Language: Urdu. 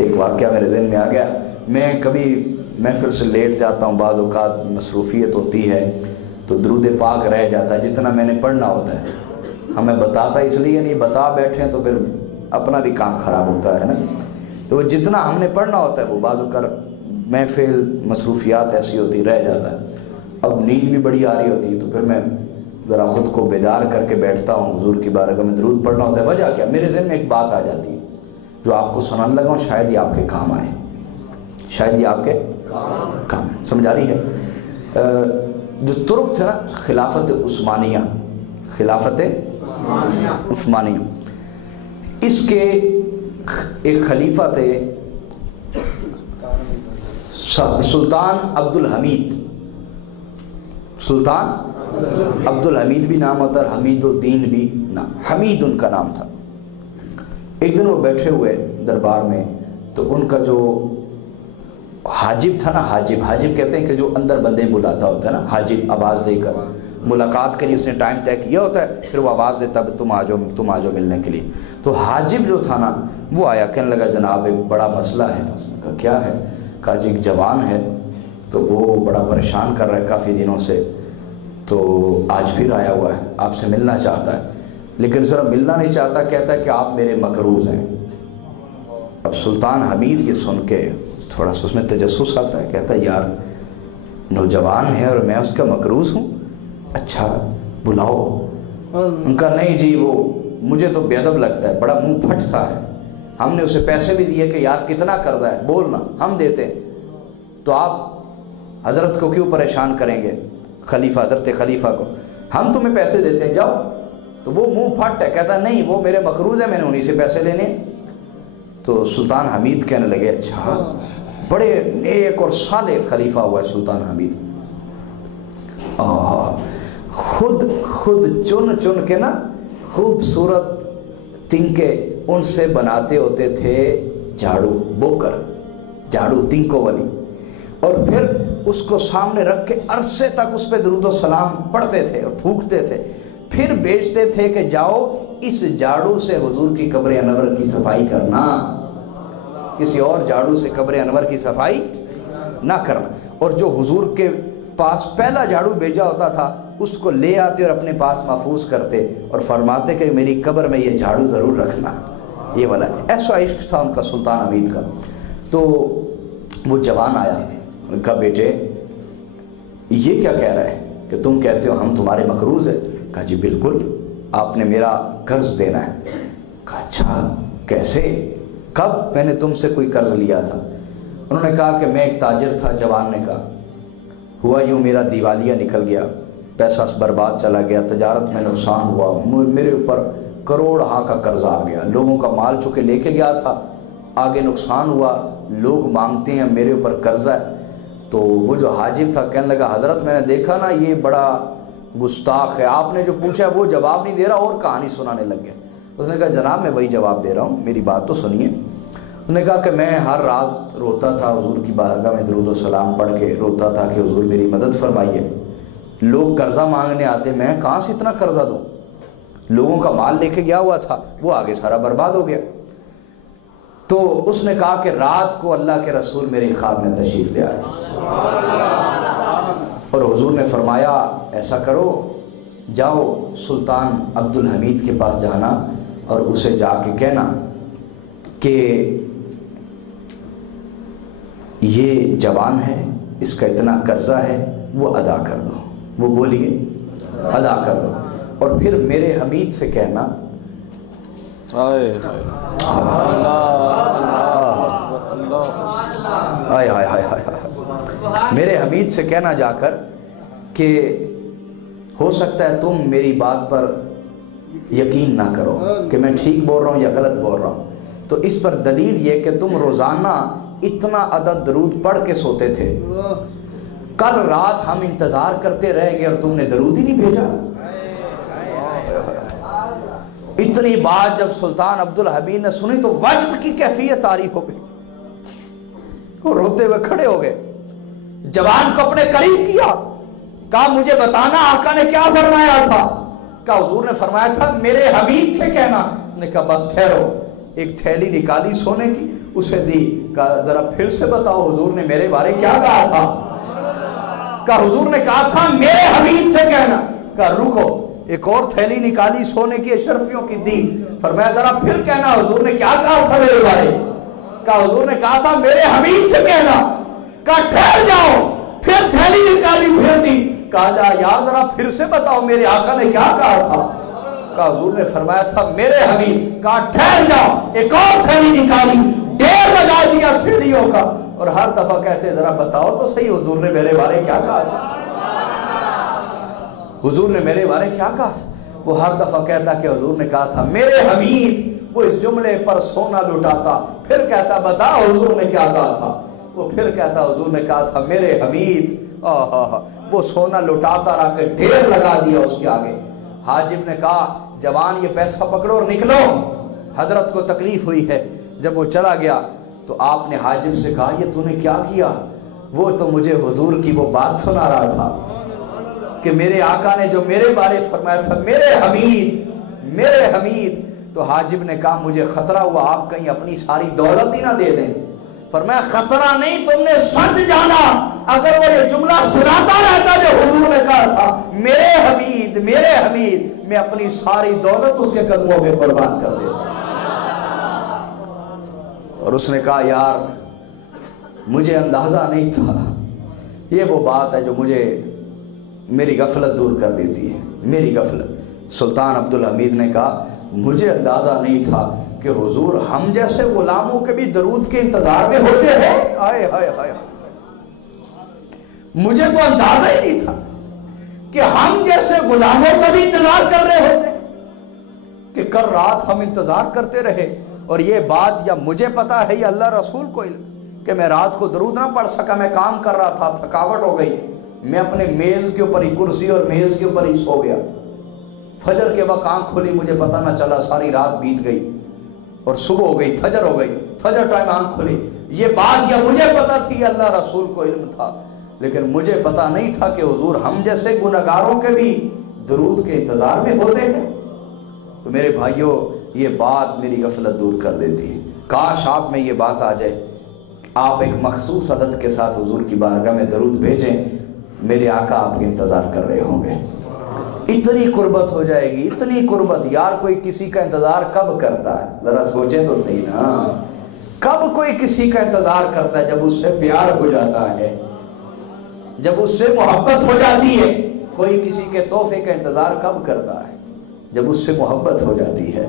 ایک واقعہ میرے ذہن میں آ گیا. میں کبھی محفل سے لیٹ جاتا ہوں، بعض اوقات مصروفیت ہوتی ہے تو درود پاک رہ جاتا ہے جتنا میں نے پڑھنا ہوتا ہے. ہمیں بتاتا اس لیے نہیں، بتا بیٹھے تو پھر اپنا بھی کام خراب ہوتا ہے نا. تو وہ جتنا ہم نے پڑھنا ہوتا ہے وہ بعض اوقات محفل مصروفیات ایسی ہوتی رہ جاتا ہے. اب نیند بھی بڑی آ رہی ہوتی ہے تو پھر میں ذرا خود کو بیدار کر کے بیٹھتا ہوں، حضور کی بارگاہ میں درود پڑھنا ہوتا ہے. وجہ کیا؟ میرے ذہن میں ایک بات آ جاتی ہے جو آپ کو سنانے لگا ہوں، شاید یہ آپ کے کام آئے، شاید یہ آپ کے کام سمجھ آ رہی ہے. جو ترک تھے نا خلافت عثمانیہ، خلافت عثمانیہ، اس کے ایک خلیفہ تھے سلطان عبد الحمید. سلطان عبد الحمید بھی نام ہوتا ہے، حمید الدین بھی نام، حمید ان کا نام تھا. ایک دن وہ بیٹھے ہوئے دربار میں تو ان کا جو حاجب تھا نا، حاجب کہتے ہیں کہ جو اندر بندے بلاتا ہوتا ہے نا، حاجب آواز دے کر ملاقات کے لیے اس نے ٹائم طے کیا ہوتا ہے، پھر وہ آواز دیتا ہے تم آ جاؤ ملنے کے لیے. تو حاجب جو تھا نا وہ آیا، کہنے لگا جناب ایک بڑا مسئلہ ہے. اس نے کہا کیا ہے؟ کہا جی ایک جوان ہے تو وہ بڑا پریشان کر رہا ہے کافی دنوں سے، تو آج پھر آیا ہوا ہے، آپ سے ملنا چاہتا ہے، لیکن صرف ملنا نہیں چاہتا، کہتا ہے کہ آپ میرے مقروض ہیں. اب سلطان حمید یہ سن کے تھوڑا سا اس میں تجسس آتا ہے، کہتا ہے یار نوجوان ہے اور میں اس کا مقروض ہوں، اچھا بلاؤ. ان کا نہیں جی وہ مجھے تو بے ادب لگتا ہے، بڑا منہ پھٹ سا ہے، ہم نے اسے پیسے بھی دیے کہ یار کتنا قرضہ ہے بولنا ہم دیتے ہیں، تو آپ حضرت کو کیوں پریشان کریں گے، خلیفہ حضرت خلیفہ کو، ہم تمہیں پیسے دیتے ہیں جاؤ. تو وہ منہ پھٹ ہے، کہتا نہیں وہ میرے مقروض ہیں، میں نے انہی سے پیسے لینے. تو سلطان حمید کہنے لگے اچھا، بڑے نیک اور صالح خلیفہ ہوا ہے سلطان حمید. خود چن کے نا خوبصورت تنکے ان سے بناتے ہوتے تھے جھاڑو، بوکر جھاڑو تنکوں والی، اور پھر اس کو سامنے رکھ کے عرصے تک اس پہ درود و سلام پڑھتے تھے اور پھونکتے تھے. پھر بیچتے تھے کہ جاؤ اس جھاڑو سے حضور کی قبر انور کی صفائی کرنا، کسی اور جھاڑو سے قبر انور کی صفائی نہ کرنا. اور جو حضور کے پاس پہلا جھاڑو بھیجا ہوتا تھا اس کو لے آتے اور اپنے پاس محفوظ کرتے اور فرماتے کہ میری قبر میں یہ جھاڑو ضرور رکھنا، یہ والا. ایسا عشق تھا ان کا سلطان حمید کا. تو وہ جوان آیا، ان کا بیٹے یہ کیا کہہ رہا ہے کہ تم کہتے ہو ہم تمہارے مقروض ہیں؟ کہا جی بالکل، آپ نے میرا قرض دینا ہے. کہا اچھا کیسے، کب میں نے تم سے کوئی قرض لیا تھا؟ انہوں نے کہا کہ میں ایک تاجر تھا. جوان نے کہا ہوا یوں میرا دیوالیہ نکل گیا، پیسہ برباد چلا گیا، تجارت میں نقصان ہوا، میرے اوپر کروڑ ہاں کا قرضہ آ گیا، لوگوں کا مال چکے لے کے گیا تھا، آگے نقصان ہوا، لوگ مانگتے ہیں میرے اوپر قرضہ ہے. تو وہ جو حاجب تھا کہنے لگا حضرت میں نے دیکھا نا یہ بڑا گستاخ ہے، آپ نے جو پوچھا ہے وہ جواب نہیں دے رہا اور کہانی سنانے لگ گیا. اس نے کہا جناب میں وہی جواب دے رہا ہوں، میری بات تو سنیے. اس نے کہا کہ میں ہر رات روتا تھا حضور کی بارگاہ میں درود و سلام پڑھ کے روتا تھا کہ حضور میری مدد فرمائیے. لوگ قرضہ مانگنے آتے، میں کہاں سے اتنا قرضہ دوں، لوگوں کا مال لے کے گیا ہوا تھا، وہ آگے سارا برباد ہو گیا. تو اس نے کہا کہ رات کو اللہ کے رسول میرے خواب میں تشریف لے آئے اور حضور نے فرمایا ایسا کرو جاؤ سلطان عبد الحمید کے پاس جانا اور اسے جا کے کہنا کہ یہ جوان ہے، اس کا اتنا قرضہ ہے، وہ ادا کر دو. وہ بولیے ادا کر دو، اور پھر میرے حمید سے کہنا میرے حمید سے کہنا جا کر کہ ہو سکتا ہے تم میری بات پر یقین نہ کرو کہ میں ٹھیک بول رہا ہوں یا غلط بول رہا ہوں، تو اس پر دلیل یہ کہ تم روزانہ اتنا عدد درود پڑھ کے سوتے تھے، کل رات ہم انتظار کرتے رہ گئے اور تم نے درود ہی نہیں بھیجا. اتنی بات جب سلطان عبد الحمید نے سنی تو وجد کی کیفیت طاری ہو گئی اور روتے ہوئے کھڑے ہو گئے. جوان کو اپنے قریب کیا، کہا مجھے بتانا آقا نے کیا فرمایا تھا؟ کہا حضور نے فرمایا تھا میرے حمید سے کہنا. نے کہا بس ٹھہرو، ایک تھیلی نکالی سونے کی، اسے دی، کہا ذرا پھر سے بتاؤ حضور نے میرے بارے کیا کہا تھا؟ کہا حضور نے کہا تھا میرے حمید سے کہنا۔ کہا رکو، ایک اور تھیلی نکالی سونے کی اشرفیوں کی دی، فرمایا ذرا پھر کہنا حضور نے کیا کہا تھا میرے بارے؟ کہا حضور نے کہا تھا میرے حمید سے کہنا۔ کہا ٹھہر جاؤ، پھر تھیلی نکالی پھر دی، کہا جا یار ذرا پھر سے بتاؤ میرے آقا نے کیا کہا تھا؟ کہا حضور نے فرمایا تھا میرے حمید۔ کہا ٹھہر جاؤ، ایک اور تھیلی نکالی، ڈھیر لگا دیا تھیلیوں کا، اور ہر دفعہ کہتے ذرا بتاؤ تو صحیح حضور نے میرے بارے کیا کہا تھا؟ حضور نے میرے بارے کیا کہا تھا؟ وہ ہر دفعہ کہتا کہ حضور نے کہا تھا میرے حمید۔ وہ اس جملے پر سونا لٹاتا، پھر کہتا بتا حضور نے کیا کہا تھا؟ وہ پھر کہتا حضور نے کہا تھا میرے حمید۔ وہ سونا لٹاتا رہا کہ ڈھیر لگا دیا اس کے آگے۔ حاجب نے کہا جوان یہ پیسہ پکڑو اور نکلو، حضرت کو تکلیف ہوئی ہے۔ جب وہ چلا گیا تو آپ نے حاجب سے کہا یہ تو نے کیا کیا؟ وہ تو مجھے حضور کی وہ بات سنا رہا تھا کہ میرے آقا نے جو میرے بارے فرمایا تھا میرے حمید، میرے حمید۔ تو حاجب نے کہا مجھے خطرہ ہوا آپ کہیں اپنی ساری دولت ہی نہ دے دیں۔ فرمایا خطرہ نہیں، تم نے سچ جانا۔ اگر وہ یہ جملہ سناتا رہتا جو حضور نے کہا تھا میرے حمید میرے حمید، میں اپنی ساری دولت اس کے قدموں پہ قربان کر دیتا۔ اور اس نے کہا یار مجھے اندازہ نہیں تھا، یہ وہ بات ہے جو مجھے میری غفلت دور کر دیتی ہے، میری غفلت۔ سلطان عبدالحمید نے کہا مجھے اندازہ نہیں تھا کہ حضور ہم جیسے غلاموں کے بھی درود کے انتظار میں ہوتے ہیں۔ آئے ہائے ہائے، مجھے تو اندازہ ہی نہیں تھا کہ ہم جیسے غلاموں کا بھی انتظار کر رہے ہوتے، کہ کل رات ہم انتظار کرتے رہے۔ اور یہ بات یا مجھے پتا ہے یا اللہ رسول کو علم کہ میں رات کو درود نہ پڑھ سکا، میں کام کر رہا تھا، تھکاوٹ ہو گئی، میں اپنے میز کے اوپر ہی، کرسی اور میز کے اوپر ہی سو گیا۔ فجر کے وقت آنکھ کھلی، مجھے پتہ نہ چلا، ساری رات بیت گئی اور صبح ہو گئی، فجر ہو گئی، فجر ٹائم آنکھ کھلی۔ یہ بات یا مجھے پتہ تھی یا اللہ رسول کو علم تھا، لیکن مجھے پتہ نہیں تھا کہ حضور ہم جیسے گنہگاروں کے بھی درود کے انتظار میں ہوتے ہیں۔ تو میرے بھائیوں یہ بات میری غفلت دور کر دیتی ہے۔ کاش آپ میں یہ بات آ جائے، آپ ایک مخصوص عدد کے ساتھ حضور کی بارگاہ میں درود بھیجیں، میرے آقا آپ کے انتظار کر رہے ہوں گے۔ اتنی قربت ہو جائے گی، اتنی قربت۔ یار کوئی کسی کا انتظار کب کرتا ہے؟ ذرا سوچیں تو صحیح نا، کب کوئی کسی کا انتظار کرتا ہے؟ جب اس سے پیار ہو جاتا ہے، جب اس سے محبت ہو جاتی ہے۔ کوئی کسی کے تحفے کا انتظار کب کرتا ہے؟ جب اس سے محبت ہو جاتی ہے۔